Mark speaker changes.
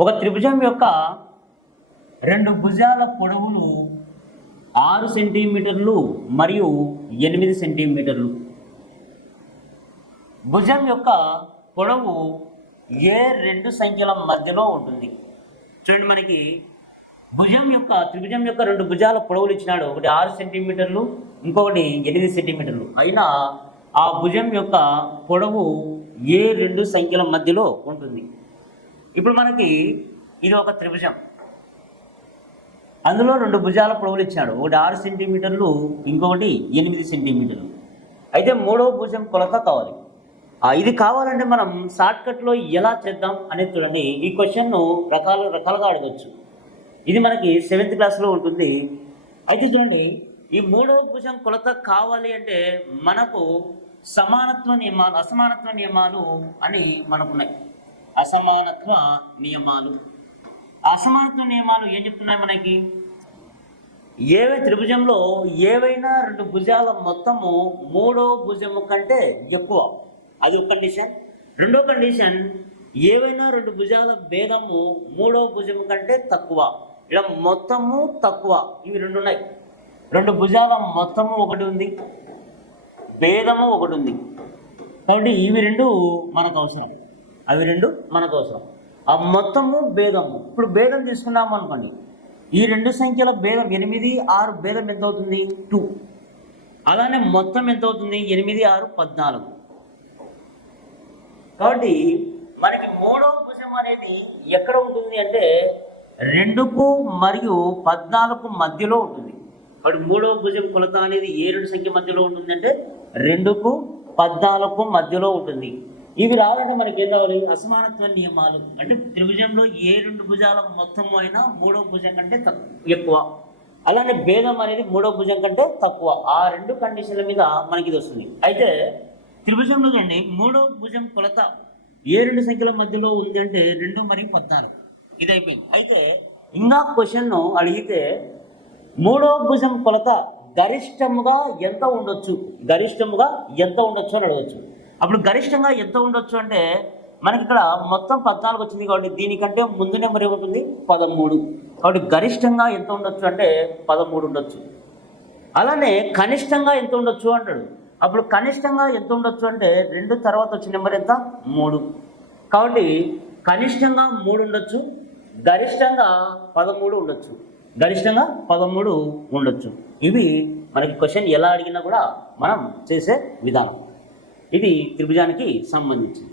Speaker 1: ఒక త్రిభుజం యొక్క రెండు భుజాల పొడవులు ఆరు సెంటీమీటర్లు మరియు ఎనిమిది సెంటీమీటర్లు. భుజం యొక్క పొడవు ఏ రెండు సంఖ్యల మధ్యలో ఉంటుంది? చూడండి మనకి భుజం యొక్క త్రిభుజం యొక్క రెండు భుజాల పొడవులు ఇచ్చినాడు. ఒకటి ఆరు సెంటీమీటర్లు ఇంకొకటి ఎనిమిది సెంటీమీటర్లు. అయినా ఆ భుజం యొక్క పొడవు ఏ రెండు సంఖ్యల మధ్యలో ఉంటుంది? ఇప్పుడు మనకి ఇది ఒక త్రిభుజం. అందులో రెండు భుజాల పొడవులు ఇచ్చాడు. ఒకటి ఆరు సెంటీమీటర్లు ఇంకొకటి ఎనిమిది సెంటీమీటర్లు. అయితే మూడవ భుజం కొలత కావాలి. ఇది కావాలంటే మనం షార్ట్కట్లో ఎలా చేద్దాం అనేది చూడండి. ఈ క్వశ్చన్ను రకాలు రకాలుగా అడగచ్చు. ఇది మనకి సెవెంత్ క్లాస్లో ఉంటుంది. అయితే చూడండి ఈ మూడవ భుజం కొలత కావాలి అంటే మనకు సమానత్వ నియమాలు అసమానత్వ నియమాలు అని మనకున్నాయి. అసమానత్వ నియమాలు. అసమానత్వ నియమాలు ఏం చెప్తున్నాయి మనకి? ఏవే త్రిభుజంలో ఏవైనా రెండు భుజాల మొత్తము మూడో భుజము కంటే ఎక్కువ. అది ఒక కండిషన్ రెండో కండిషన్ ఏవైనా రెండు భుజాల భేదము మూడో భుజము కంటే తక్కువ. ఇలా మొత్తము తక్కువ. ఇవి రెండు ఉన్నాయి. రెండు భుజాల మొత్తము ఒకటి ఉంది. భేదము ఒకటి ఉంది. కాబట్టి ఇవి రెండు మనకు అవసరం. అవి రెండు మనకు అవసరం ఆ మొత్తము భేదము. ఇప్పుడు భేదం తీసుకున్నాము అనుకోండి. ఈ రెండు సంఖ్యల భేదం ఎనిమిది ఆరు భేదం ఎంత అవుతుంది టూ. అలానే మొత్తం ఎంత అవుతుంది ఎనిమిది ఆరు పద్నాలుగు. కాబట్టి మనకి మూడవ భుజం అనేది ఎక్కడ ఉంటుంది అంటే రెండుకు మరియు పద్నాలుగు మధ్యలో ఉంటుంది. కాబట్టి మూడవ భుజం కొలత అనేది ఏ రెండు సంఖ్య మధ్యలో ఉంటుంది అంటే రెండుకు పద్నాలుగు మధ్యలో ఉంటుంది. ఇవి రావాలంటే మనకి ఏం రావాలి అసమానత్వ నియమాలు. అంటే త్రిభుజంలో ఏ రెండు భుజాల మొత్తము అయినా మూడో భుజం కంటే తక్కువ ఎక్కువ. అలానే భేదం అనేది మూడో భుజం కంటే తక్కువ. ఆ రెండు కండిషన్ల మీద మనకి ఇది వస్తుంది. అయితే త్రిభుజంలో చూడండి మూడో భుజం కొలత ఏ రెండు సంఖ్యల మధ్యలో ఉంది అంటే రెండు మరియు పద్నాలుగు. ఇది అయిపోయింది అయితే ఇంకా క్వశ్చన్ను అడిగితే మూడో భుజం కొలత గరిష్టముగా ఎంత ఉండొచ్చు? గరిష్టముగా ఎంత ఉండొచ్చు అని అడగచ్చు. అప్పుడు గరిష్టంగా ఎంత ఉండొచ్చు అంటే మనకి ఇక్కడ మొత్తం పద్నాలుగు వచ్చింది కాబట్టి దీనికంటే ముందు నెంబర్ ఏముంటుంది? పదమూడు. కాబట్టి గరిష్టంగా ఎంత ఉండొచ్చు అంటే పదమూడు ఉండొచ్చు. అలానే కనిష్టంగా ఎంత ఉండొచ్చు అంటాడు. అప్పుడు కనిష్టంగా ఎంత ఉండొచ్చు అంటే రెండు తర్వాత వచ్చిన నెంబర్ ఎంత? మూడు. కాబట్టి కనిష్టంగా మూడు ఉండొచ్చు గరిష్టంగా పదమూడు ఉండొచ్చు. గరిష్టంగా పదమూడు ఉండొచ్చు. ఇవి మనకి క్వశ్చన్ ఎలా అడిగినా కూడా మనం చేసే విధానం. ఇది త్రిభుజానికి సంబంధించింది.